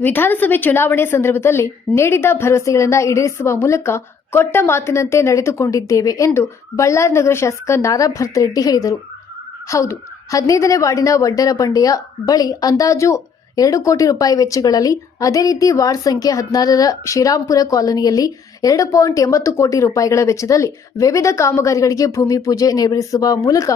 ವಿಧಾನಸಭೆ ಚುನಾವಣೆ ಸಂದರ್ಭದಲ್ಲಿ ನೀಡಿದ ಭರವಸೆಗಳನ್ನು ಈಡೇರಿಸುವ ಮೂಲಕ ಕೊಟ್ಟ ಮಾತಿನಂತೆ ನಡೆದುಕೊಂಡಿದ್ದೇವೆ ಎಂದು ಬಳ್ಳಾರಿ ನಗರ ಶಾಸಕ ನಾರಾ ಭರ್ತರೆಡ್ಡಿ ಹೇಳಿದರು. ಹೌದು, ಹದಿನೈದನೇ ವಾರ್ಡಿನ ವಡ್ಡರ ಬಂಡೆಯ ಬಳಿ ಅಂದಾಜು ಎರಡು ಕೋಟಿ ರೂಪಾಯಿ ವೆಚ್ಚಗಳಲ್ಲಿ ಅದೇ ರೀತಿ ವಾರ್ಡ್ ಸಂಖ್ಯೆ ಹದಿನಾರರ ಶ್ರೀರಾಂಪುರ ಕಾಲೋನಿಯಲ್ಲಿ ಎರಡು ಪಾಯಿಂಟ್ ಎಂಬತ್ತು ಕೋಟಿ ರೂಪಾಯಿಗಳ ವೆಚ್ಚದಲ್ಲಿ ವಿವಿಧ ಕಾಮಗಾರಿಗಳಿಗೆ ಭೂಮಿ ಪೂಜೆ ನೆರವೇರಿಸುವ ಮೂಲಕ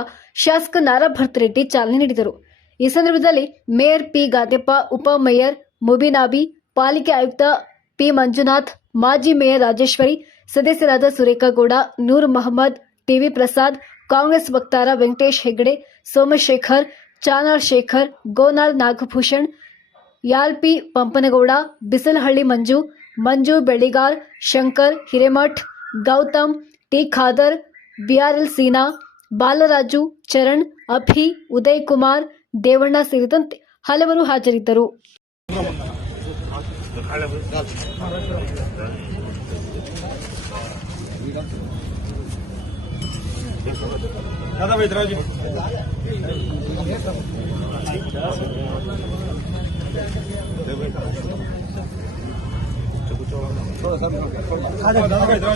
ಶಾಸಕ ನಾರಾ ಭರ್ತರೆಡ್ಡಿ ಚಾಲನೆ ನೀಡಿದರು. ಈ ಸಂದರ್ಭದಲ್ಲಿ ಮೇಯರ್ ಪಿ ಗಾದೆಪ್ಪ, ಉಪ ಮೇಯರ್ ಮುಬಿನಾಬಿ, ಪಾಲಿಕೆ ಆಯುಕ್ತ ಪಿ ಮಂಜುನಾಥ್ ಮಾಜಿ ಮೇಯರ್ ರಾಜೇಶ್ವರಿ, ಸದಸ್ಯರಾದ ಸುರೇಖಗೌಡ ನೂರ್ ಮಹಮ್ಮದ್, ಟಿವಿ ಪ್ರಸಾದ್, ಕಾಂಗ್ರೆಸ್ ವಕ್ತಾರ ವೆಂಕಟೇಶ್ ಹೆಗ್ಡೆ ಸೋಮಶೇಖರ್, ಚಾನಾಳ್ ಶೇಖರ್, ಗೋನಾಳ್ ನಾಗಭೂಷಣ್, ಯಾಲ್ಪಿ ಪಂಪನಗೌಡ, ಬಿಸಲಹಳ್ಳಿ ಮಂಜು ಮಂಜು ಬೆಳ್ಳಿಗಾರ್, ಶಂಕರ್ ಹಿರೇಮಠ್, ಗೌತಮ್, ಟಿ ಖಾದರ್, ಬಿಆರ್ಎಲ್ ಸೀನಾ, ಬಾಲರಾಜು, ಚರಣ್, ಅಭಿ, ಉದಯ್ ಕುಮಾರ್, ದೇವಣ್ಣ ಸೇರಿದಂತೆ ಹಲವರು ಹಾಜರಿದ್ದರು. दादा भाई इधर जी दादा भाई इधर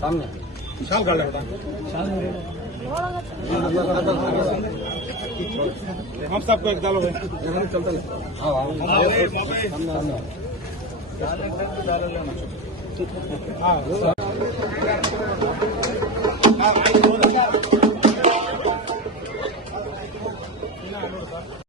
सामने। साल गाड़ हम सबको एक डालो चलता हाँ